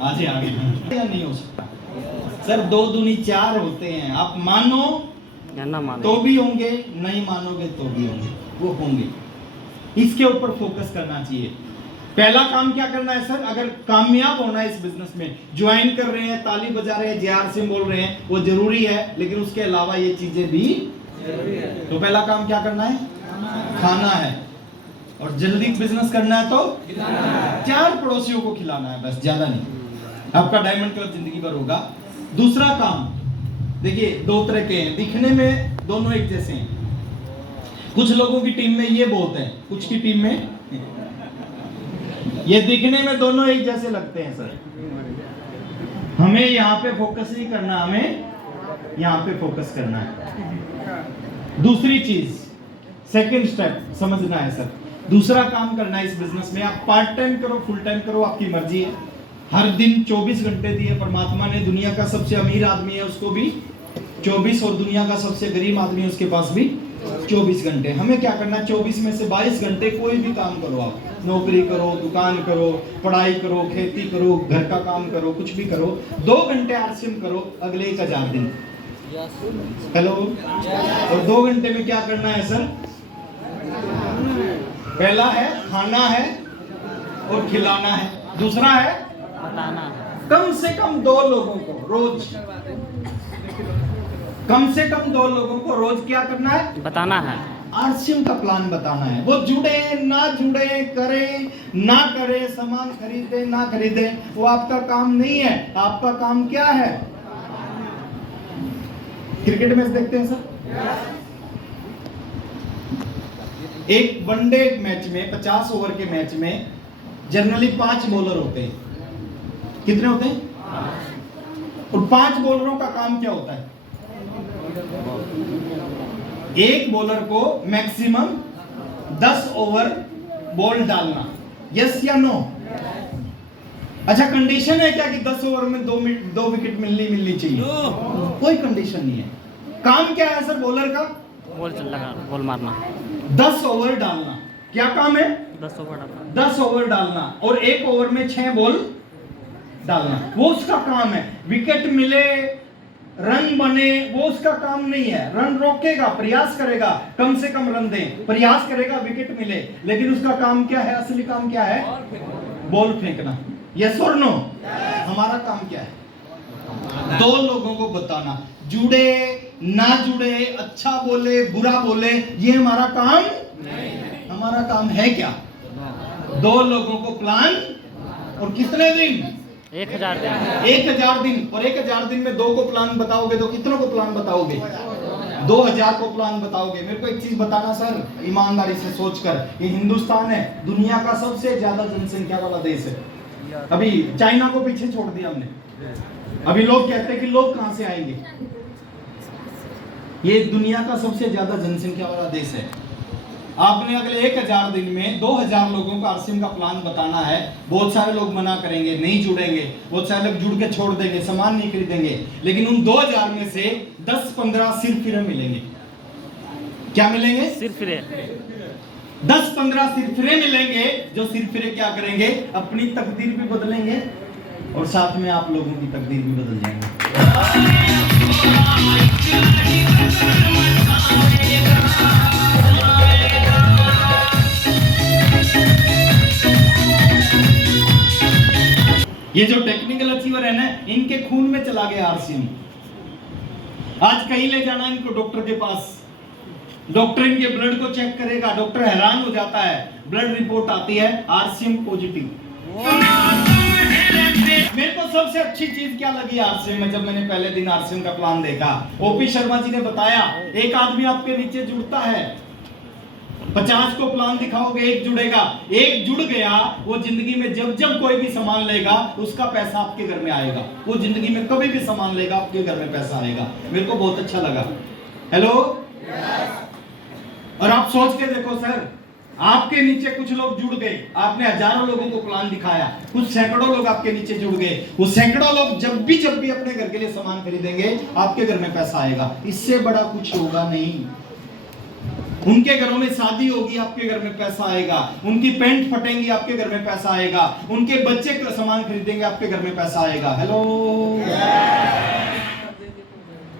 आज ही आगे या नहीं हो सकता सर। 2 दूनी 4 होते हैं, आप मानो या ना मानो तो भी होंगे, नहीं मानोगे तो भी होंगे, वो होंगे। इसके ऊपर फोकस करना चाहिए। पहला काम क्या करना है सर, अगर कामयाब होना है इस बिजनेस में, ज्वाइन कर रहे हैं, ताली बजा रहे हैं, JR सिंह बोल रहे हैं, वो जरूरी है, लेकिन उसके अलावा ये चीजें भी जरूरी है। तो पहला काम क्या करना है, खाना है, और जल्दी बिजनेस करना है तो 4 पड़ोसियों को खिलाना है, बस, ज्यादा नहीं। आपका डायमंड क्लब जिंदगी भर होगा। दूसरा काम देखिए, 2 तरह के हैं, दिखने में दोनों एक जैसे हैं। कुछ लोगों की टीम में ये बहुत है, कुछ की टीम में ये दिखने में दोनों एक जैसे लगते हैं सर। हमें यहाँ पे फोकस नहीं करना, हमें यहाँ पे फोकस करना है। दूसरी चीज, सेकंड स्टेप समझना है सर। दूसरा काम करना है इस बिजनेस में, आप पार्ट टाइम करो, फुल टाइम करो, आपकी मर्जी है। हर दिन 24 घंटे दिए परमात्मा ने। दुनिया का सबसे अमीर आदमी है, उसको भी 24, और दुनिया का सबसे गरीब आदमी है, उसके पास भी 24 घंटे। हमें क्या करना है, 24 में से 22 घंटे कोई भी काम करो। आप नौकरी करो, दुकान करो, पढ़ाई करो, खेती करो, घर का काम करो, कुछ भी करो। 2 घंटे RCM करो अगले 1000 दिन। हेलो। और 2 घंटे में क्या करना है सर, पहला है खाना है और खिलाना है, दूसरा है बताना है। कम से कम 2 लोगों को रोज, कम से कम 2 लोगों को रोज क्या करना है, बताना है। RCM का प्लान बताना है। वो जुड़े ना जुड़े, करें ना करें, सामान खरीदे ना खरीदे, वो आपका काम नहीं है। आपका काम क्या है, क्रिकेट मैच देखते हैं सर। एक वनडे मैच में, 50 ओवर के मैच में जनरली 5 बॉलर होते हैं। कितने होते हैं? और 5 बॉलरों का काम क्या होता है, एक बॉलर को मैक्सिमम 10 ओवर बॉल डालना। यस या नो? अच्छा, कंडीशन है क्या कि 10 ओवर में 2 विकेट मिलनी चाहिए? कोई कंडीशन नहीं है। काम क्या है सर बॉलर का, बॉल मारना, 10 ओवर डालना। क्या काम है, 10 ओवर डालना। 10 ओवर डालना, और 1 ओवर में 6 बॉल डालना, वो उसका काम है। विकेट मिले, रन बने, वो उसका काम नहीं है। रन रोकेगा, प्रयास करेगा कम से कम रन दे, प्रयास करेगा विकेट मिले, लेकिन उसका काम क्या है, असली काम क्या है, बॉल फेंकना। यस और नो? हमारा काम क्या है, 2 लोगों को बताना, जुड़े ना जुड़े, अच्छा बोले बुरा बोले, ये हमारा काम नहीं है। हमारा काम है क्या, 2 लोगों को प्लान, और कितने दिन, 1000 दिन। 1000 दिन। और 1000 दिन में 2 को प्लान बताओगे तो कितनों को प्लान बताओगे, 2000 को प्लान बताओगे। मेरे को एक चीज बताना सर, ईमानदारी से सोचकर, ये हिंदुस्तान है दुनिया का सबसे ज्यादा जनसंख्या वाला देश है। अभी चाइना को पीछे छोड़ दिया हमने। अभी लोग कहते हैं कि लोग कहां से आएंगे, ये दुनिया का सबसे ज्यादा जनसंख्या वाला देश है। आपने अगले 1000 दिन में 2000 लोगों को RCM का प्लान बताना है। बहुत सारे लोग मना करेंगे, नहीं जुड़ेंगे, बहुत सारे लोग जुड़ के छोड़ देंगे, सामान नहीं खरीदेंगे, लेकिन उन 2000 में से 10-15 सिरफिरे मिलेंगे। क्या मिलेंगे, सिरफिरे। 10-15 सिरफिरे मिलेंगे, जो सिरफिरे क्या करेंगे, अपनी तकदीर भी बदलेंगे, और साथ में आप लोगों की तकदीर भी बदल जाएंगे। ये जो टेक्निकल अचीवर है ना, इनके खून में चला गया RCM। आज कहीं ले जाना इनको डॉक्टर के पास, डॉक्टर इनके ब्लड को चेक करेगा, डॉक्टर हैरान हो जाता है, ब्लड रिपोर्ट आती है RCM पॉजिटिव। मेरे को सबसे अच्छी चीज क्या लगी RCM में, जब मैंने पहले दिन RCM का प्लान देखा, OP शर्मा जी ने बताया, एक आदमी आपके नीचे जुड़ता है, 50 को प्लान दिखाओगे, 1 जुड़ेगा। 1 जुड़ गया, वो जिंदगी में जब जब कोई भी सामान लेगा, उसका पैसा आपके घर में आएगा। वो जिंदगी में कभी भी सामान लेगा, आपके घर में पैसा आएगा। मेरे को बहुत अच्छा लगा। हेलो। और आप सोच के देखो सर, आपके नीचे कुछ लोग जुड़ गए, आपने हजारों लोगों को प्लान दिखाया, कुछ सैकड़ों लोग आपके नीचे जुड़ गए, वो सैकड़ों लोग जब भी अपने घर के लिए सामान खरीदेंगे, आपके घर में पैसा आएगा। इससे बड़ा कुछ होगा नहीं। उनके घरों में शादी होगी, आपके घर में पैसा आएगा। उनकी पैंट फटेंगी, आपके घर में पैसा आएगा। उनके बच्चे का सामान खरीदेंगे, आपके घर में पैसा आएगा। हेलो,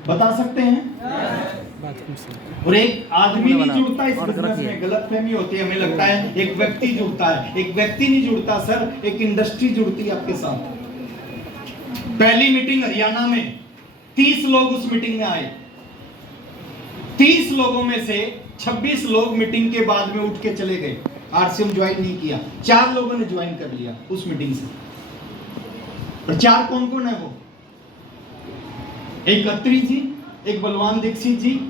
बता सकते हैं? और एक आदमी नहीं जुड़ता इस बिजनेस में, गलतफहमी होती है, हमें लगता है एक व्यक्ति जुड़ता है। एक व्यक्ति नहीं जुड़ता सर, एक इंडस्ट्री जुड़ती है आपके साथ। पहली मीटिंग हरियाणा में 30 लोग उस मीटिंग में आए। 30 लोगों में से 26 लोग मीटिंग के बाद में उठ के चले गए, आरसीएम ज्वाइन नहीं किया। 4 लोगों ने ज्वाइन कर लिया उस मीटिंग से। और 4 कौन कौन है वो? एक खत्री जी, एक बलवान दीक्षित जी,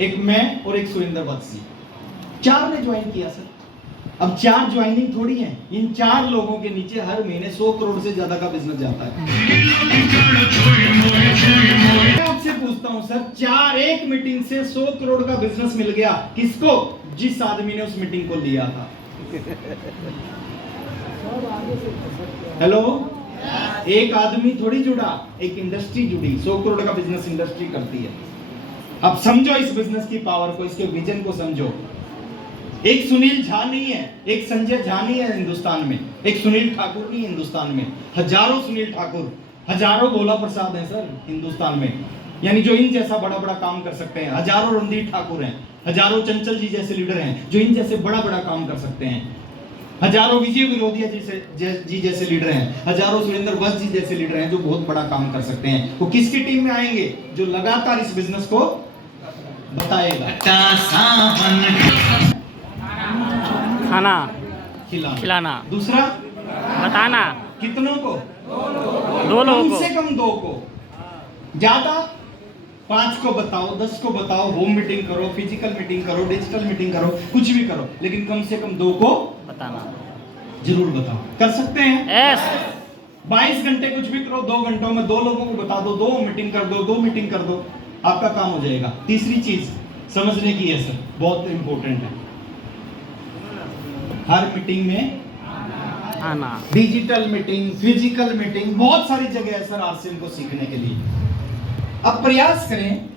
एक मैं और एक सुरेंद्र वत्स जी। 4 ने ज्वाइन किया सर। अब 4 ज्वाइनिंग थोड़ी है, इन 4 लोगों के नीचे हर महीने 100 करोड़ से ज्यादा का बिजनेस जाता है। मैं आपसे पूछता हूं सर, 4 एक मीटिंग से 100 करोड़ का बिजनेस मिल गया किसको? जिस आदमी ने उस मीटिंग को लिया था। हेलो, एक आदमी थोड़ी जुड़ा, एक इंडस्ट्री जुड़ी। 100 करोड़ का बिजनेस इंडस्ट्री करती है। अब समझो इस बिजनेस की पावर को, इसके विजन को समझो। एक सुनील झा नहीं है, एक संजय झा नहीं है हिंदुस्तान में, एक सुनील ठाकुर नहीं है हिंदुस्तान में। हजारों सुनील ठाकुर, हजारों भोला प्रसाद हैं सर हिंदुस्तान में, यानी जो इन जैसा बड़ा बड़ा काम कर सकते हैं। हजारों रणदीप ठाकुर हैं, हजारों चंचल जी जैसे लीडर हैं जो इन जैसे बड़ा बड़ा काम कर सकते हैं। हजारों विजय विरोधिया जी जैसे लीडर हैं, हजारों सुरेंद्र वत्स जी जैसे लीडर हैं जो बहुत बड़ा काम कर सकते हैं। वो किसकी टीम में आएंगे? जो लगातार इस बिजनेस को बताएगा। खाना खिलाना। दूसरा बताना। कितनों को? 2 लोगों कम को। से कम 2 को, ज्यादा 5 को बताओ, 10 को बताओ। होम मीटिंग करो, फिजिकल मीटिंग करो, डिजिटल मीटिंग करो, कुछ भी करो, लेकिन कम से कम 2 को बताना जरूर बताओ। कर सकते हैं? यस। 22 घंटे कुछ भी करो, 2 घंटों में 2 लोगों को बता दो, 2 मीटिंग कर दो, 2 मीटिंग कर दो, आपका काम हो जाएगा। तीसरी चीज समझने की है सर, बहुत इंपॉर्टेंट है। हर मीटिंग में आना। डिजिटल मीटिंग, फिजिकल मीटिंग, बहुत सारी जगह है सर आरसीएम को सीखने के लिए। अब प्रयास करें,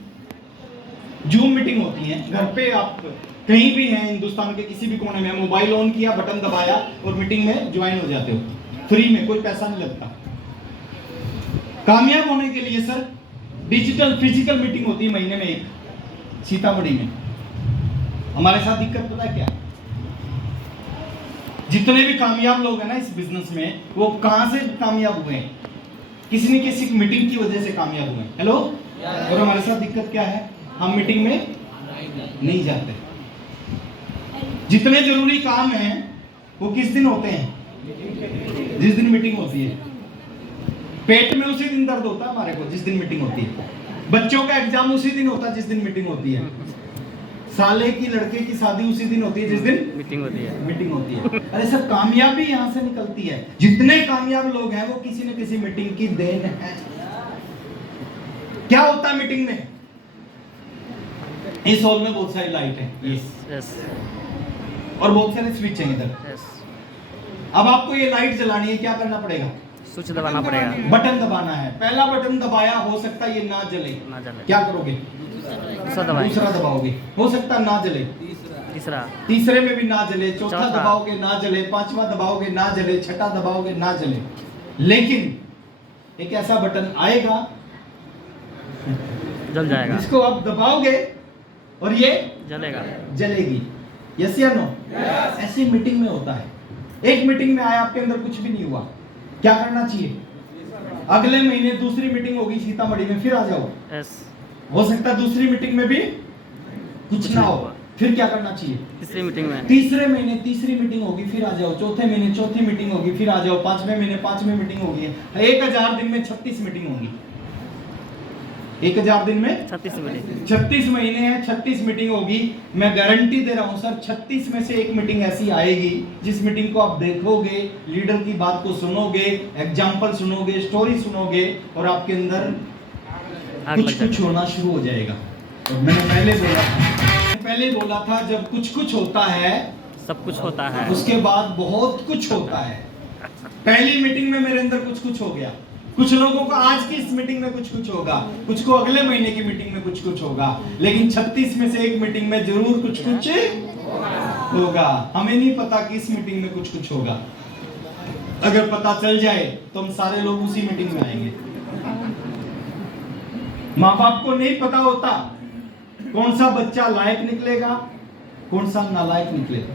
जूम मीटिंग होती है घर पे, आप कहीं भी हैं हिंदुस्तान के किसी भी कोने में, मोबाइल ऑन किया, बटन दबाया और मीटिंग में ज्वाइन हो जाते हो, फ्री में, कोई पैसा नहीं लगता। कामयाब होने के लिए सर डिजिटल फिजिकल मीटिंग होती है महीने में एक, सीतामढ़ी में। हमारे साथ दिक्कत पता है क्या? जितने भी कामयाब लोग हैं ना इस बिजनेस में, वो कहां से कामयाब हुए हैं? किसी न किसी मीटिंग की वजह से कामयाब हुए। हेलो, और हमारे साथ दिक्कत क्या है? हम मीटिंग में नहीं जाते। जितने जरूरी काम हैं वो किस दिन होते हैं? जिस दिन मीटिंग होती है। पेट में उसी दिन दर्द होता है हमारे को जिस दिन मीटिंग होती है। बच्चों का एग्जाम उसी दिन होता है जिस दिन मीटिंग होती है। साले की लड़के की शादी उसी दिन होती है जिस दिन मीटिंग होती है। अरे सर, कामयाबी यहाँ से निकलती है। जितने कामयाब लोग हैं वो किसी न किसी मीटिंग की देन है। क्या होता है मीटिंग में? इस हॉल में बहुत सारी लाइट है, यस। और बहुत सारे स्विच हैं इधर। अब आपको ये लाइट जलानी है, क्या करना पड़ेगा? स्विच दबाना पड़ेगा, बटन दबाना है। पहला बटन दबाया, हो सकता है ये ना जले, क्या करोगे? दूसरा दबाओगे, हो सकता है ना जले। तीसरे में भी ना जले, चौथा दबाओगे ना जले, 5वां दबाओगे ना जले, 6ठा दबाओगे ना जले। लेकिन एक ऐसा बटन आएगा जल जाएगा, जिसको आप दबाओगे और ये जलेगी। यस या नो? ऐसी मीटिंग में होता है। एक मीटिंग में आया, आपके अंदर कुछ भी नहीं हुआ, क्या करना चाहिए? अगले महीने दूसरी मीटिंग होगी सीतामढ़ी में, फिर आ जाओ। हो सकता है दूसरी मीटिंग में भी कुछ ना हो, फिर क्या करना चाहिए? तीसरे महीने तीसरी मीटिंग होगी, फिर आ जाओ। चौथे महीने चौथी मीटिंग होगी, फिर आ जाओ। 5वें महीने 5वीं मीटिंग होगी। 1000 दिन में 36 मीटिंग होगी। 1000 दिन में 36 महीने हैं, 36 मीटिंग होगी। मैं गारंटी दे रहा हूं सर, 36 में से एक मीटिंग ऐसी आएगी जिस मीटिंग को आप देखोगे, लीडर की बात को सुनोगे, एग्जाम्पल सुनोगे, स्टोरी सुनोगे, और आपके अंदर कुछ होना शुरू हो जाएगा। और मैंने पहले बोला था जब कुछ होता है सब कुछ होता है, उसके बाद बहुत कुछ होता है। पहली मीटिंग में मेरे अंदर कुछ हो गया, कुछ लोगों को आज की इस मीटिंग में कुछ होगा, कुछ को अगले महीने की मीटिंग में कुछ होगा, लेकिन 36 में से एक मीटिंग में जरूर कुछ होगा। हमें नहीं पता कि इस मीटिंग में कुछ होगा। अगर पता चल जाए तो हम सारे लोग उसी मीटिंग में आएंगे। माँ बाप को नहीं पता होता कौन सा बच्चा लायक निकलेगा, कौन सा नालायक निकलेगा।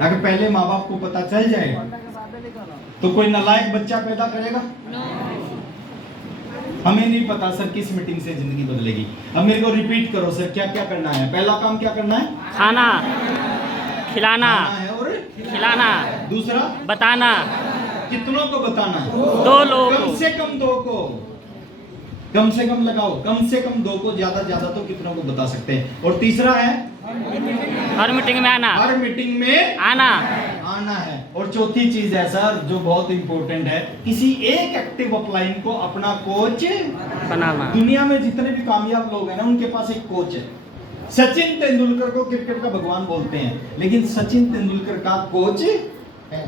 अगर पहले माँ बाप को पता चल जाए तो कोई नालायक बच्चा पैदा करेगा? हमें नहीं पता सर किस मीटिंग से जिंदगी बदलेगी। अब मेरे को रिपीट करो सर, क्या क्या करना है? पहला काम क्या करना है? खाना, खिलाना है और खिलाना, दूसरा बताना, कितनों को बताना? 2 लोगों कम को, से कम 2 को, कम से कम लगाओ, कम से कम 2 को, ज्यादा ज्यादा तो कितनों को बता सकते हैं। और तीसरा है हर मीटिंग में आना, हर मीटिंग में आना है। और चौथी चीज है सर जो बहुत इंपॉर्टेंट है, किसी एक एक्टिव अपलाइन को अपना कोच बनाना। दुनिया में जितने भी कामयाब लोग हैं ना, उनके पास एक कोच है। सचिन तेंदुलकर को क्रिकेट का भगवान बोलते हैं, लेकिन सचिन तेंदुलकर का कोच है।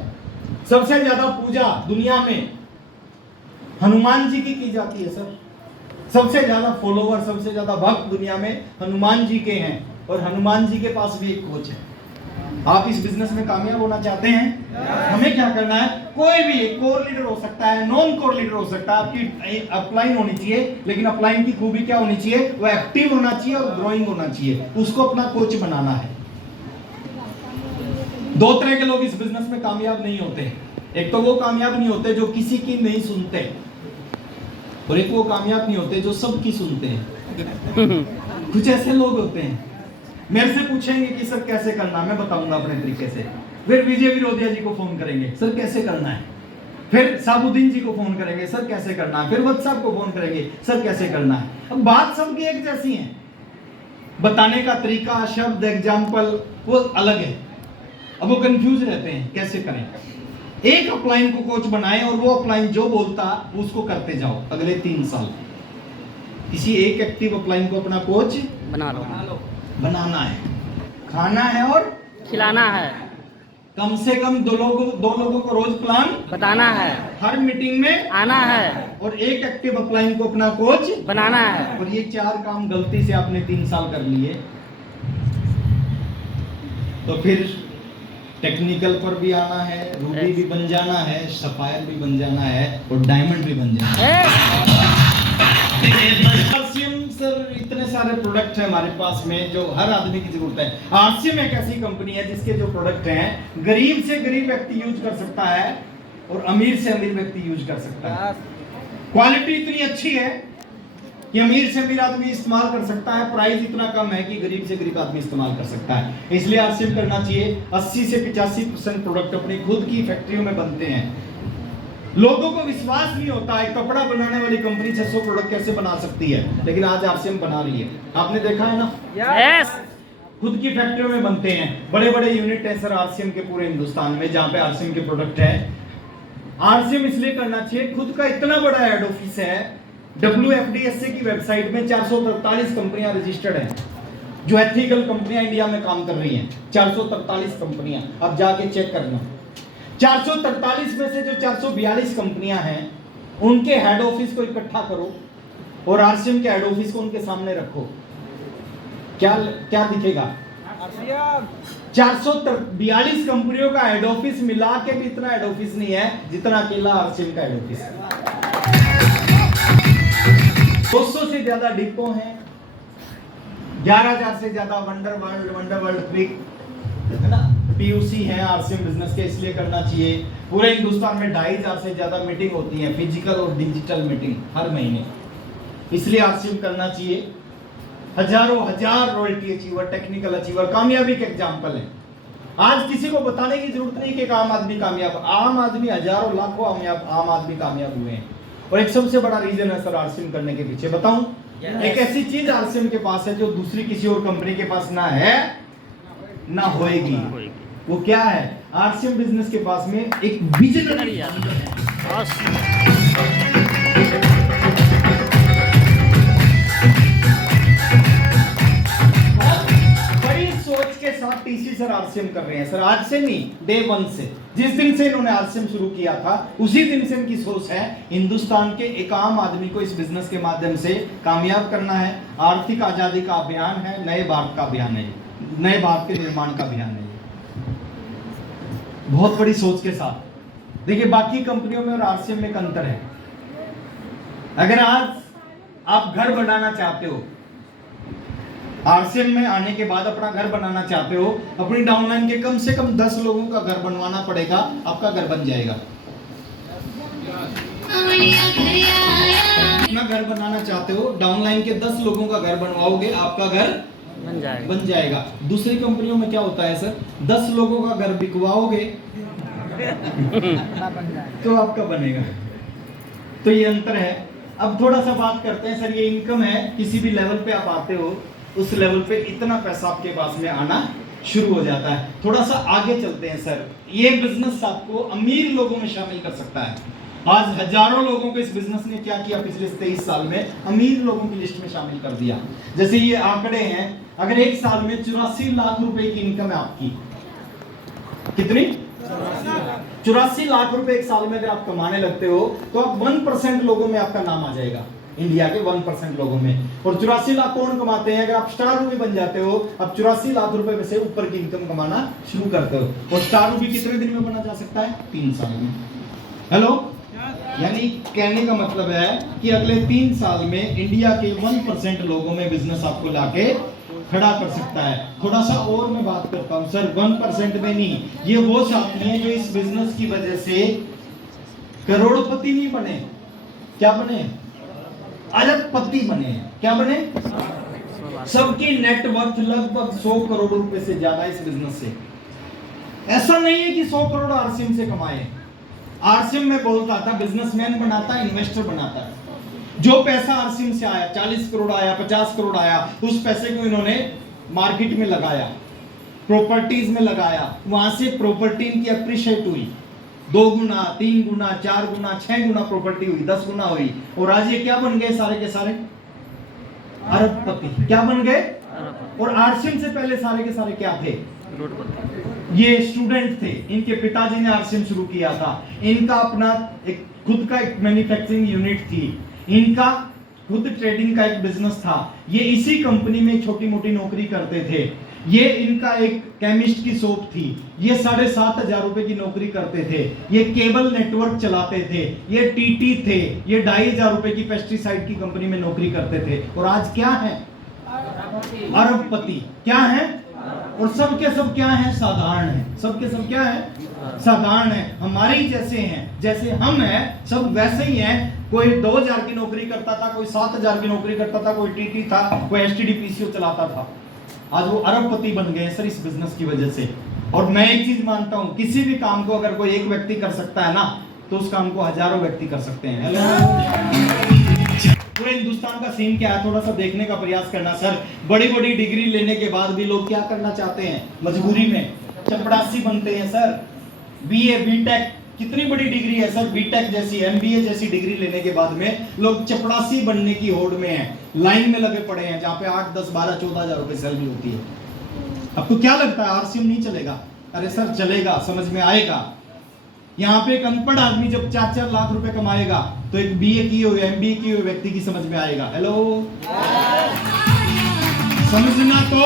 सबसे ज्यादा पूजा दुनिया में हनुमान जी की जाती है सर। सबसे ज्यादा फॉलोवर, सबसे ज्यादा भक्त दुनिया में हनुमान जी के हैं, और हनुमान जी के पास भी एक कोच है। आप इस बिजनेस में कामयाब होना चाहते हैं? हमें क्या करना है? कोई भी एक कोर लीडर हो सकता है, नॉन कोर लीडर हो सकता है, आपकी अपलाइन होनी चाहिए, लेकिन अपलाइन की खूबी क्या होनी चाहिए? वो एक्टिव होना चाहिए और ग्रोइंग होना चाहिए। उसको अपना कोच बनाना है। 2 तरह के लोग इस बिजनेस में कामयाब नहीं होते। एक तो वो कामयाब नहीं होते जो किसी की नहीं सुनते, और एक वो कामयाब नहीं होते जो सबकी सुनते हैं। कुछ ऐसे लोग होते हैं, मेरे से पूछेंगे कि सर कैसे करना, मैं बताऊंगा अपने तरीके से। फिर विजय विरोधिया जी को फोन करेंगे, सर कैसे करना है। फिर साबुद्दीन जी को फोन करेंगे, सर कैसे करना है। फिर वत्स साहब को फोन करेंगे, सर कैसे करना है। अब बात सबकी एक जैसी है, बताने का तरीका, शब्द, एग्जाम्पल वो अलग है। अब वो कंफ्यूज रहते हैं कैसे करें। एक अपलाइन को कोच बनाए और वो अपलाइन जो बोलता उसको करते जाओ अगले 3 साल। किसी एक एक्टिव अपलाइन को अपना कोच बनाना है, खाना है और खिलाना है, कम से कम 2 लोगों को रोज प्लान बताना है, हर मीटिंग में आना है, और एक एक्टिव अपलाइन को अपना कोच बनाना है। और ये 4 काम गलती से आपने 3 साल कर लिए तो फिर टेक्निकल पर भी आना है, रूबी भी बन जाना है, सफायर भी बन जाना है, और डायमंड भी बन जाना है। आरसीएम सर इतने सारे प्रोडक्ट है हमारे पास में जो हर आदमी की जरूरत है। आरसीएम एक ऐसी कंपनी है जिसके जो प्रोडक्ट हैं गरीब से गरीब व्यक्ति यूज कर सकता है और अमीर से अमीर व्यक्ति यूज कर सकता है। क्वालिटी इतनी अच्छी है कि अमीर से अमीर आदमी इस्तेमाल कर सकता है, प्राइस इतना कम है कि गरीब से गरीब आदमी इस्तेमाल कर सकता है। इसलिए आरसीएम करना चाहिए। 80 से 85% प्रोडक्ट अपनी खुद की फैक्ट्रियों में बनते हैं। लोगों को विश्वास नहीं होता है कपड़ा बनाने वाली कंपनी 600 प्रोडक्ट कैसे बना सकती है, लेकिन आज आरसीएम बना रही है। आपने देखा है ना? यस, खुद की फैक्ट्रियों में बनते हैं। बड़े बड़े यूनिट है सर आरसीएम के पूरे हिंदुस्तान में जहां पे आरसीएम के प्रोडक्ट है। आरसीएम इसलिए करना चाहिए, खुद का इतना बड़ा हेड ऑफिस है। WFDSA की वेबसाइट में 443 कंपनियां रजिस्टर्ड हैं जो एथिकल कंपनियां इंडिया में काम कर रही हैं। 443 कंपनियां, अब जाके चेक करना। 443 में से जो 442 कंपनियां हैं उनके हेड ऑफिस को इकट्ठा करो और आरसीएम के हेड ऑफिस को उनके सामने रखो। क्या दिखेगा? 442 कंपनियों का हेड ऑफिस मिला के भी इतना हेड ऑफिस नहीं है जितना अकेला आरसीएम का हेड ऑफिस है। 200 से ज्यादा डिपो हैं, 11,000 से ज्यादा वंडर वर्ल्ड फ्रीक है ना पीयूसी है आरसीएम बिजनेस के। इसलिए करना चाहिए। पूरे हिंदुस्तान में 2,500 से ज्यादा मीटिंग होती है, फिजिकल और डिजिटल मीटिंग हर महीने। इसलिए आरसीएम करना चाहिए। हजार रॉयल्टी अचीवर, टेक्निकल अचीवर कामयाबी के एग्जाम्पल है। आज किसी को बताने की जरूरत नहीं कि एक आम आदमी कामयाब, आम आदमी हजारों लाखों आम आदमी कामयाब हुए हैं। और एक सबसे बड़ा रीजन है सर आरसीएम करने के पीछे, बताऊं? एक ऐसी चीज आरसीएम के पास है जो दूसरी किसी और कंपनी के पास ना है ना होएगी। वो क्या है? आरसीएम बिजनेस के पास में एक विजनरी है। बड़ी सोच के साथ टीसी सर आरसीएम कर रहे हैं सर, आज से नहीं, डे 1 से। जिस दिन से इन्होंने आरसीएम शुरू किया था उसी दिन से इनकी सोच है हिंदुस्तान के एक आम आदमी को इस बिजनेस के माध्यम से कामयाब करना है। आर्थिक आजादी का अभियान है, नए भारत का अभियान है, नए भारत के निर्माण का अभियान है। बहुत बड़ी सोच के साथ देखिए, बाकी कंपनियों में और आरसीएम में एक अंतर है। अगर आज आप घर बनाना चाहते हो, आरसीएम में आने के बाद अपना घर बनाना चाहते हो, अपनी डाउनलाइन के कम से कम 10 लोगों का घर बनवाना पड़ेगा, आपका घर बन जाएगा। अपना घर बनाना चाहते हो, डाउनलाइन के 10 लोगों का घर बनवाओगे, आपका घर बन जाएगा। दूसरी कंपनियों में क्या होता है सर, 10 लोगों का घर बिकवाओगे तो आपका बनेगा। तो ये अंतर है। अब थोड़ा सा बात करते हैं सर, ये इनकम है, किसी भी लेवल पे आप आते हो उस लेवल पे इतना पैसा आपके पास में आना शुरू हो जाता है। थोड़ा सा आगे चलते हैं सर, ये बिजनेस आपको अमीर लोगों में शामिल कर सकता है। आज हजारों लोगों को इस बिजनेस ने क्या किया, पिछले 23 साल में अमीर लोगों की लिस्ट में शामिल कर दिया। जैसे ये आंकड़े हैं, अगर एक साल में 84 लाख रुपए की इनकम है आपकी, कितनी 84 लाख रुपए एक साल में अगर आप कमाने लगते हो तो आप 1% लोगों में आपका नाम आ जाएगा, इंडिया के 1% लोगों में। और 84 लाख कौन कमाते हैं, अगर आप स्टार रूबी बन जाते हो, अब 84 लाख रुपए में से ऊपर की इनकम कमाना शुरू करते हो। और स्टार रूबी कितने दिन में बना जा सकता है, 3 साल में। हेलो, यानी कहने का मतलब है कि अगले 3 साल में इंडिया के 1% लोगों में बिजनेस आपको लाके खड़ा कर सकता है। थोड़ा सा और मैं बात करता हूं सर, 1% में नहीं, ये वो साथी हैं जो इस बिजनेस की वजह से करोड़पति नहीं बने, क्या बने, अरबपति बने। क्या बने, सबकी नेटवर्थ लगभग 100 करोड़ रुपए से ज्यादा इस बिजनेस से। ऐसा नहीं है कि 100 करोड़ आरसीएम से कमाए। आरसीएम में बोलता था बिजनेसमैन बनाता, इन्वेस्टर बनाता। जो पैसा आरसीएम से आया, 40 करोड़ आया, 50 करोड़ आया, उस पैसे को इन्होंने मार्केट में लगाया, प्रॉपर्टीज में लगाया, वहां से प्रॉपर्टी इनकी अप्रिशिएट हुई, 2 गुना, 3 गुना, 4 गुना, 6 गुना प्रॉपर्टी हुई, 10 गुना हुई। और आज ये क्या बन गए, सारे के सारे अरबपति। क्या बन गए, और आरसीएम से पहले सारे के सारे क्या थे, ये स्टूडेंट थे। इनके पिताजी ने आरसीएम शुरू किया था, इनका अपना एक खुद का एक मैन्युफैक्चरिंग यूनिट थी, इनका खुद ट्रेडिंग का एक बिजनेस था। ये इसी कंपनी में छोटी मोटी नौकरी करते थे। ये इनका एक केमिस्ट की शॉप थी, ये 7,500 रुपए की नौकरी करते थे। ये केबल नेटवर्क चलाते थे, ये टीटी थे, ये 2,500 रुपए की पेस्टिसाइड की कंपनी में नौकरी करते थे। और आज क्या है, अरबपति। क्या है, और सब के सब क्या है, साधारण है। सब के सब क्या है, साधारण है, हमारे जैसे हैं, जैसे हम हैं सब वैसे ही हैं। कोई 2,000 की नौकरी करता था, कोई 7,000 की नौकरी करता था, कोई टीटी था, कोई एसटीडी पीसीओ चलाता था। आज वो अरबपति बन गए सर इस बिजनेस की वजह से। और मैं एक चीज मानता हूं, किसी भी काम को अगर कोई एक व्यक्ति कर सकता है ना, तो उस काम को हजारों व्यक्ति कर सकते हैं। पूरे हिंदुस्तान का सीन क्या है, थोड़ा सा देखने का प्रयास करना सर। बड़ी बड़ी डिग्री लेने के बाद भी लोग क्या करना चाहते हैं, मजबूरी में चपड़ासी बनते हैं सर। बीए बीटेक कितनी बड़ी डिग्री है सर, बीटेक जैसी, एमबीए जैसी डिग्री लेने के बाद में लोग चपड़ासी बनने की होड़ में हैं, लाइन में लगे पड़े हैं, जहां पे 8, 10, 12, 14,000 रुपए सैलरी होती है। आपको क्या लगता है आरसीएम नहीं चलेगा? अरे सर चलेगा, समझ में आएगा। यहाँ पे एक अनपढ़ आदमी जब 4-4 लाख रुपए कमाएगा तो एक बीए किए हुए, एमबीए किए हुए व्यक्ति की समझ में आएगा। हेलो, समझना तो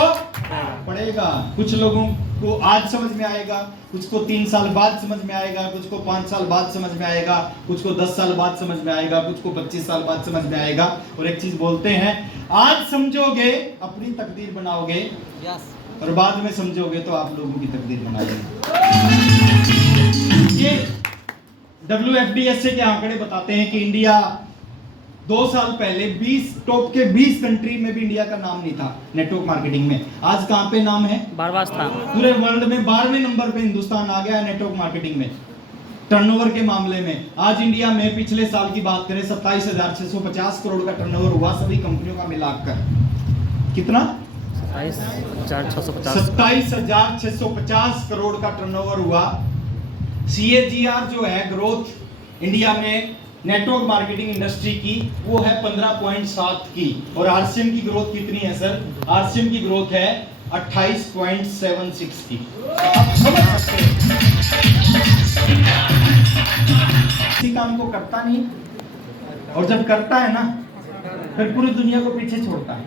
पड़ेगा। कुछ लोगों को आज समझ में आएगा, कुछ को 3 साल बाद समझ में आएगा, कुछ को 5 साल बाद समझ में आएगा, कुछ को 10 साल बाद समझ में आएगा, कुछ को 25 साल बाद समझ में आएगा। और एक चीज बोलते हैं, आज समझोगे अपनी तकदीर बनाओगे, और बाद में समझोगे तो आप लोगों की तकदीर बनाओगे। ये WFDSA के आंकड़े बताते हैं कि इंडिया 2 साल पहले 20 टॉप के 20 कंट्री में भी इंडिया का नाम नहीं था नेटवर्क मार्केटिंग में। आज कहां पे नाम है, 12वां स्थान। पूरे वर्ल्ड में 12वें नंबर पे हिंदुस्तान आ गया है नेटवर्क मार्केटिंग में, टर्नओवर के मामले में। आज इंडिया में पिछले साल की बात करें 27,650 करोड़ का टर्नओवर हुआ, सभी कंपनियों का मिलाकर। कितना, 27,650 करोड़ का टर्नओवर हुआ। CAGR जो है ग्रोथ इंडिया में नेटवर्क मार्केटिंग इंडस्ट्री की, वो है 15.7 की। और आरसीएम की ग्रोथ कितनी है सर, आरसीएम की ग्रोथ है 28.76 की। आप समझ सकते हैं किसी काम को करता नहीं, और जब करता है ना फिर पूरी दुनिया को पीछे छोड़ता है।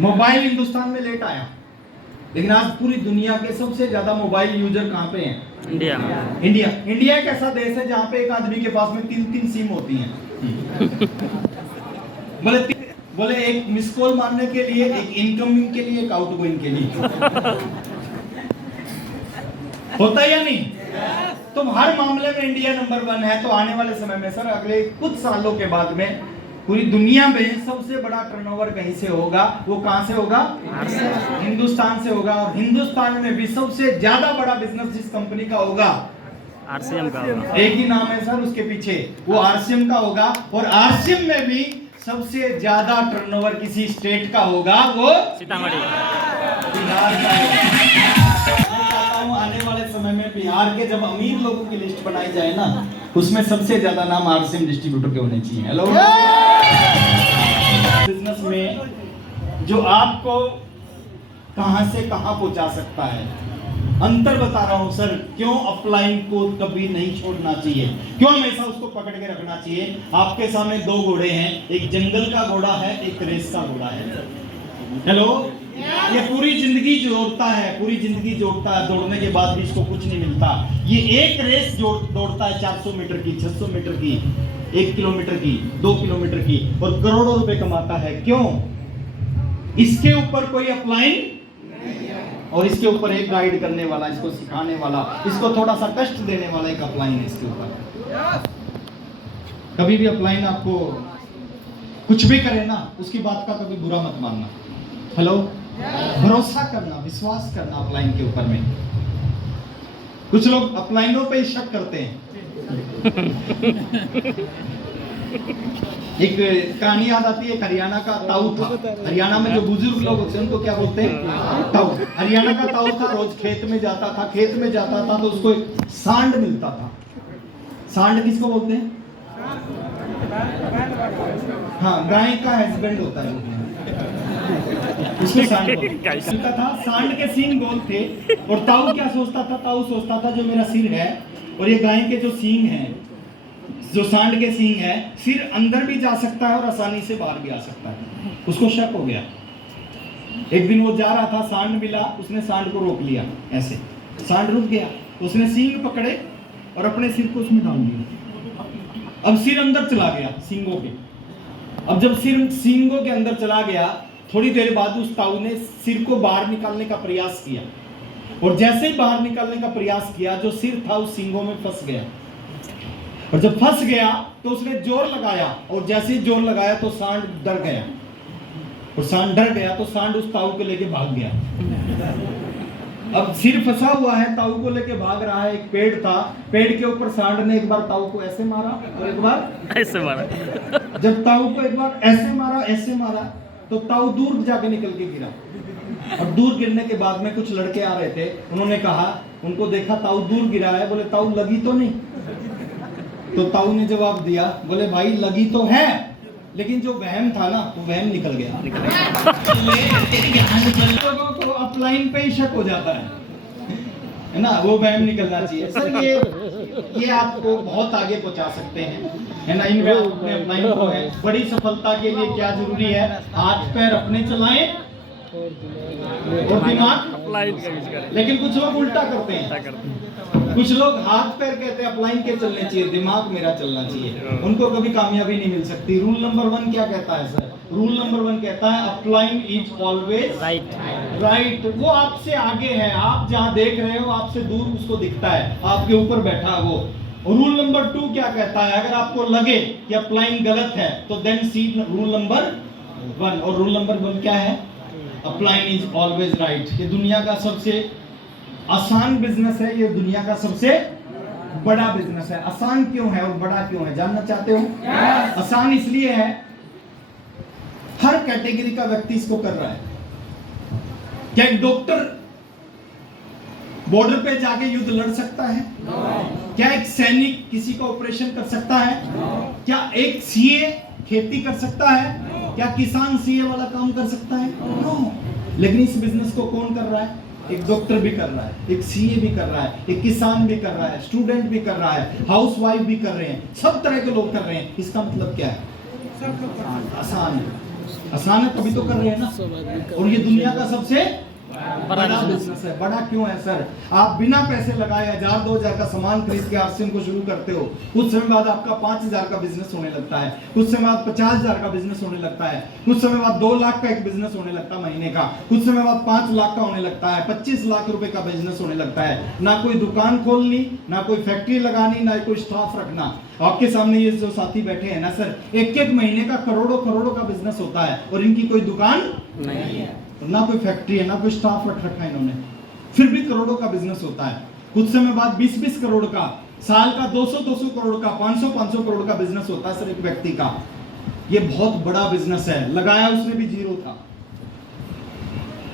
मोबाइल हिंदुस्तान में लेट आया, लेकिन आज पूरी दुनिया के सबसे ज्यादा मोबाइल यूजर कहाँ पे हैं? इंडिया। इंडिया। इंडिया एक ऐसा देश है जहाँ पे एक आदमी के पास में 3-3 सिम होती हैं। बोले एक मिस कॉल मारने के लिए, एक इनकमिंग के लिए, एक आउटगोइंग के लिए। होता है या नहीं? तो हर मामले में इंडिया नंबर 1 है। तो आने वाले समय में सर, अगले कुछ सालों के बाद में पूरी दुनिया में सबसे बड़ा टर्नओवर कहीं से होगा? वो कहां से होगा? हिंदुस्तान से होगा। और हिंदुस्तान में भी सबसे ज्यादा बड़ा बिजनेस जिस कंपनी का होगा, आरसीएम का होगा। एक ही नाम है सर उसके पीछे, वो आरसीएम का होगा। और आरसीएम में भी सबसे ज्यादा टर्नओवर किसी स्टेट का होगा, वो सीतामढ़ी। बिहार का होगा। आने वाले समय में बिहार के जब अमीर लोगों की लिस्ट बनाई जाए ना, उसमें सबसे ज्यादा नाम आरसीएम डिस्ट्रीब्यूटर के होने चाहिए। हेलो। बिजनेस में जो आपको कहां से कहां पहुंचा सकता है, अंतर बता रहा हूं सर। क्यों अपलाइन को कभी नहीं छोड़ना चाहिए, क्यों हमेशा उसको पकड़ के रखना चाहिए। आपके सामने 2 घोड़े हैं, एक जंगल का घोड़ा है, एक रेस का घोड़ा है। हेलो। ये पूरी जिंदगी जोड़ता है, पूरी जिंदगी जोड़ता है, दौड़ने के बाद भी इसको कुछ नहीं मिलता। ये एक रेस दौड़ता है 400 मीटर की, 600 मीटर की, 1 किलोमीटर की, 2 किलोमीटर की, और करोड़ों रुपए कमाता है। क्यों? इसके ऊपर कोई अपलाइन, और इसके ऊपर एक गाइड करने वाला, इसको सिखाने वाला, इसको थोड़ा सा कष्ट देने वाला एक अपलाइन है इसके ऊपर। कभी भी अपलाइन आपको कुछ भी करे ना, उसकी बात का कभी बुरा मत मानना। हेलो। भरोसा करना, विश्वास करना अपलाइन के ऊपर में। कुछ लोग अपलाइनों पे ही शक करते हैं। एक कहानी याद आती है, हरियाणा का ताऊ था। हरियाणा में जो बुजुर्ग लोग होते हैं उनको क्या बोलते हैं? ताऊ। हरियाणा का ताऊ था, रोज खेत में जाता था। खेत में जाता था तो उसको एक सांड मिलता था। सांड किसको बोलते हैं? हाँ, गाय का हस्बैंड होता है उसको सांड बोलता था। सांड के सींग गोल थे, और ताऊ क्या सोचता था? ताऊ सोचता था जो मेरा सिर है और ये गाय के जो सींग हैं, जो सांड के सींग है, सिर अंदर भी जा सकता है और आसानी से बाहर भी आ सकता है। उसको शक हो गया। एक दिन वो जा रहा था, सांड मिला, उसने सांड को रोक लिया ऐसे। सांड रुक गया, उसने सींग पकड़े और अपने सिर को उसमें डाल दिया। अब सिर अंदर चला गया सींगों के। अब जब सिर सींगों के अंदर चला गया, थोड़ी देर बाद उस ताऊ ने सिर को बाहर निकालने का प्रयास किया, और जैसे ही बाहर निकालने का प्रयास किया, जो सिर था उस सींगों में फंस गया। और जब फंस गया तो उसने जोर लगाया, और जैसे ही जोर लगाया तो सांड डर गया, और सांड डर गया तो सांड उस ताऊ को लेके भाग गया। अब सिर फंसा हुआ है, ताऊ को लेके भाग रहा है। एक पेड़ था, पेड़ के ऊपर सांड ने एक बार ताऊ को ऐसे मारा और एक बार ऐसे मारा। जब ताऊ को एक बार ऐसे मारा तो ताऊ दूर जाके निकल के गिरा। अब दूर गिरने के बाद में कुछ लड़के आ रहे थे, उन्होंने कहा, उनको देखा ताऊ दूर गिरा है, बोले ताऊ लगी तो नहीं? तो ताऊ ने जवाब दिया, बोले भाई लगी तो है, लेकिन जो वहम था ना वो वहम निकल गया। लोगों को अपलाइन पे ही शक हो जाता है ना, वो वहम निकलना चाहिए। सर ये आपको बहुत आगे पहुंचा सकते हैं, है ना। इनमें अपने अपलाइन को है। बड़ी सफलता के लिए क्या जरूरी है? हाथ पैर अपने चलाएं और दिमाग। लेकिन कुछ लोग उल्टा करते हैं। कुछ लोग हाथ पैर कहते हैं अपलाइन के चलने चाहिए, दिमाग मेरा चलना चाहिए। उनको कभी कामयाबी नहीं मिल सकती। रूल नंबर 1 क्या कहता है सर? रूल नंबर 1 कहता है अपलाइन इज ऑलवेज राइट। वो आपसे आगे है, आप जहां देख रहे हो आपसे दूर उसको दिखता है, आपके ऊपर बैठा वो। रूल नंबर 2 क्या कहता है? अगर आपको लगे कि अपलाइन गलत है तो देन सी रूल नंबर 1। और रूल नंबर 1 क्या है? Upline is always right. ये दुनिया का सबसे आसान बिजनेस है, ये दुनिया का सबसे बड़ा बिजनेस है। आसान क्यों है और बड़ा क्यों है, जानना चाहते हो? आसान इसलिए है, हर कैटेगरी का व्यक्ति इसको कर रहा है। क्या एक डॉक्टर बॉर्डर पे जाके युद्ध लड़ सकता है? क्या एक सैनिक किसी का ऑपरेशन कर सकता है? क्या एक सीए खेती कर सकता है? क्या किसान सीए वाला काम कर सकता है? नो। लेकिन इस बिजनेस को कौन कर रहा है? एक डॉक्टर भी कर रहा है, एक सीए भी कर रहा है, एक किसान भी कर रहा है, स्टूडेंट भी कर रहा है, हाउसवाइफ भी कर रहे हैं, सब तरह के लोग कर रहे हैं। इसका मतलब क्या है? आसान है। आसान है तभी तो कर रहे हैं ना। और ये दुनिया का सबसे बड़ा बिजनेस है। बड़ा क्यों है सर? आप बिना पैसे लगाए 1000-2000 का सामान खरीद के आरसीएम को शुरू करते हो, कुछ समय बाद आपका 5000 का बिजनेस होने लगता है, कुछ समय बाद 50000 का बिजनेस होने लगता है, कुछ समय बाद 2 लाख का एक बिजनेस होने लगता है महीने का, कुछ समय बाद 5 लाख का होने लगता है, 25 लाख रुपए का बिजनेस होने लगता है। ना कोई दुकान खोलनी, ना कोई फैक्ट्री लगानी, ना कोई स्टाफ रखना। आपके सामने ये जो साथी बैठे हैं ना सर, एक महीने का करोड़ों का बिजनेस होता है और इनकी कोई दुकान नहीं है, ना कोई फैक्ट्री है, ना कोई स्टाफ रख रखा है इन्होंने, फिर भी करोड़ों का बिजनेस होता है। कुछ समय बाद 20-20 करोड़ का, साल का 200-200 करोड़ का, 500-500 करोड़ का बिजनेस होता है सर एक व्यक्ति का। ये बहुत बड़ा बिजनेस है। लगाया उसने भी जीरो था।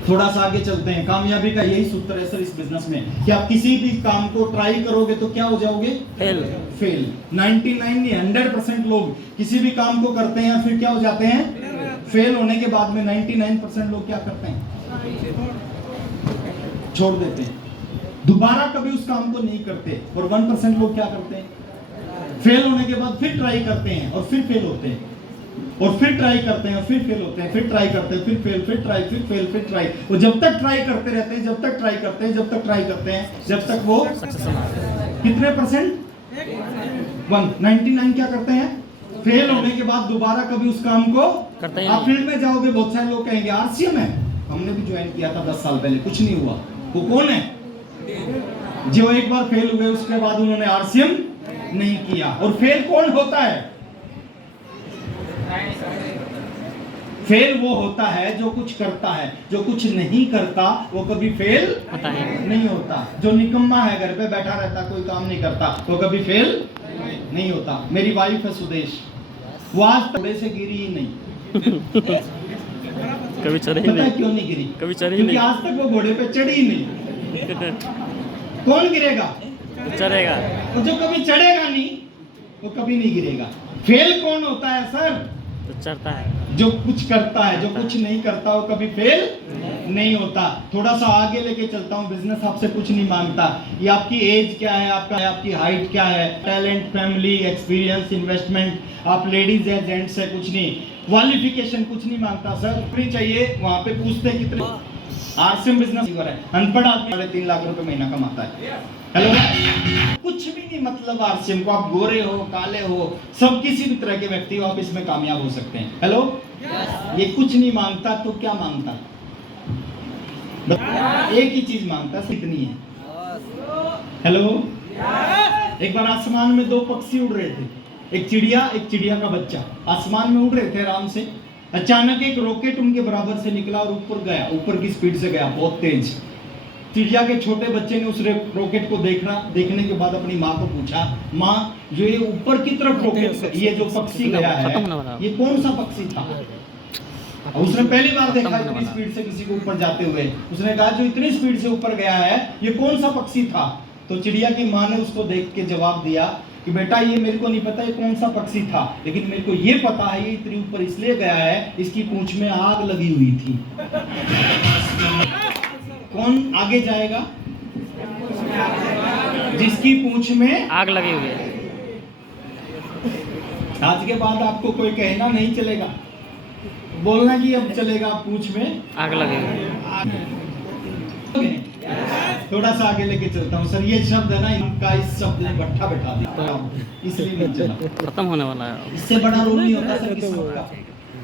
थोड़ा सा आगे चलते हैं। कामयाबी का यही सूत्र है सर इस बिजनेस में कि आप किसी भी काम को ट्राई करोगे तो क्या हो जाओगे? फेल। 99 नहीं 100% लोग किसी भी काम को करते हैं फिर क्या हो जाते हैं? फेल होने के बाद में 99% लोग क्या करते हैं? छोड़ देते हैं, दोबारा कभी उस काम को नहीं करते। और 1% लोग क्या करते हैं? फेल होने के बाद फिर ट्राई करते हैं और फिर फेल होते हैं, और फिर ट्राई करते हैं, फिर फेल होते हैं, फिर ट्राई करते हैं, फिर फेल, फिर ट्राई, फिर फेल, फिर ट्राई। वो जब तक ट्राई करते रहते हैं, जब तक ट्राई करते हैं, जब तक ट्राई करते हैं, जब तक वो कितने परसेंट? 99 क्या करते हैं? फेल होने के बाद दोबारा कभी उस काम को करते हैं। आप फील्ड में जाओगे, बहुत सारे लोग कहेंगे आरसीएम है, हमने भी ज्वाइन किया था 10 साल पहले, कुछ नहीं हुआ। वो कौन है? जो एक बार फेल हुए उसके बाद उन्होंने आरसीएम नहीं किया। और फेल कौन होता है? फेल वो होता है जो कुछ करता है, जो कुछ नहीं करता वो कभी फेल नहीं होता। जो निकम्मा है, घर पे बैठा रहता, कोई काम नहीं करता, वो कभी फेल नहीं होता। मेरी वाइफ है सुदेश, वो आज तक घोड़े से गिरी ही नहीं। कभी चढ़ी पता है नहीं, क्यों नहीं गिरी? कभी चढ़ी क्योंकि नहीं। आज तक वो घोड़े पे चढ़ी ही नहीं। कौन गिरेगा? चढ़ेगा। और जो कभी चढ़ेगा नहीं वो कभी नहीं गिरेगा। फेल कौन होता है सर? तो चढ़ता है। जो कुछ करता है, जो कुछ नहीं करता वो कभी फेल नहीं होता। थोड़ा सा आगे लेके चलता हूँ। बिजनेस आपसे कुछ नहीं मांगता। ये आपकी एज क्या है, आपकी हाइट क्या है, टैलेंट, फैमिली, एक्सपीरियंस, इन्वेस्टमेंट, आप लेडीज है, जेंट्स है, कुछ नहीं, क्वालिफिकेशन कुछ नहीं मांगता सर। नहीं चाहिए। वहां पे पूछते हैं कितने आरसीएम बिजनेस है, अनपढ़ आदमी 3.5 लाख रुपए महीना कमाता है। हेलो, कुछ भी नहीं मतलब आरसीएम को। आप गोरे हो, काले हो, सब किसी भी तरह के व्यक्ति हो, आप इसमें कामयाब हो सकते हैं। हेलो, ये कुछ नहीं मांगता तो क्या मांगता? एक ही चीज मांगता, कितनी है? हेलो, एक बार आसमान में 2 पक्षी उड़ रहे थे, एक चिड़िया का बच्चा आसमान में उड़ रहे थे आराम से। अचानक एक रॉकेट उनके बराबर से निकला और ऊपर गया, ऊपर की स्पीड से गया, बहुत तेज। चिड़िया के छोटे बच्चे ने उस रॉकेट को देखने के बाद अपनी माँ को पूछा, माँ जो ये ऊपर की तरफ रॉकेट, ये जो पक्षी गया है, ये कौन सा पक्षी था? उसने पहली बार देखा इतनी स्पीड से किसी को ऊपर जाते हुए। उसने कहा जो इतनी स्पीड से ऊपर गया है ये कौन सा पक्षी था? तो चिड़िया की माँ ने उसको देख के जवाब दिया कि बेटा ये मेरे को नहीं पता ये कौन सा पक्षी था, लेकिन मेरे को ये पता है ये इतनी ऊपर इसलिए गया है, इसकी पूंछ में आग लगी हुई थी। कौन आगे जाएगा? जिसकी पूंछ में आग लगी हुई है। आज के बाद आपको कोई कहना नहीं चलेगा, बोलना कि अब चलेगा पूंछ में आग लगी हुई है। थोड़ा सा आगे लेके चलता हूँ सर। ये शब्द है ना, इनका इस शब्द ने भट्ठा बैठा दिया, इसलिए नहीं चला। खत्म होने वाला है। इससे बड़ा रोल नहीं होता सर किस्मत का।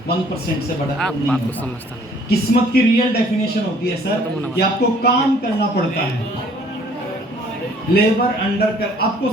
1% से बड़ा आप रोल नहीं बात को होता। समझता। किस्मत की रियल डेफिनेशन होती है सर कि आपको काम करना पड़ता है, लेबर अंडर कर, आपको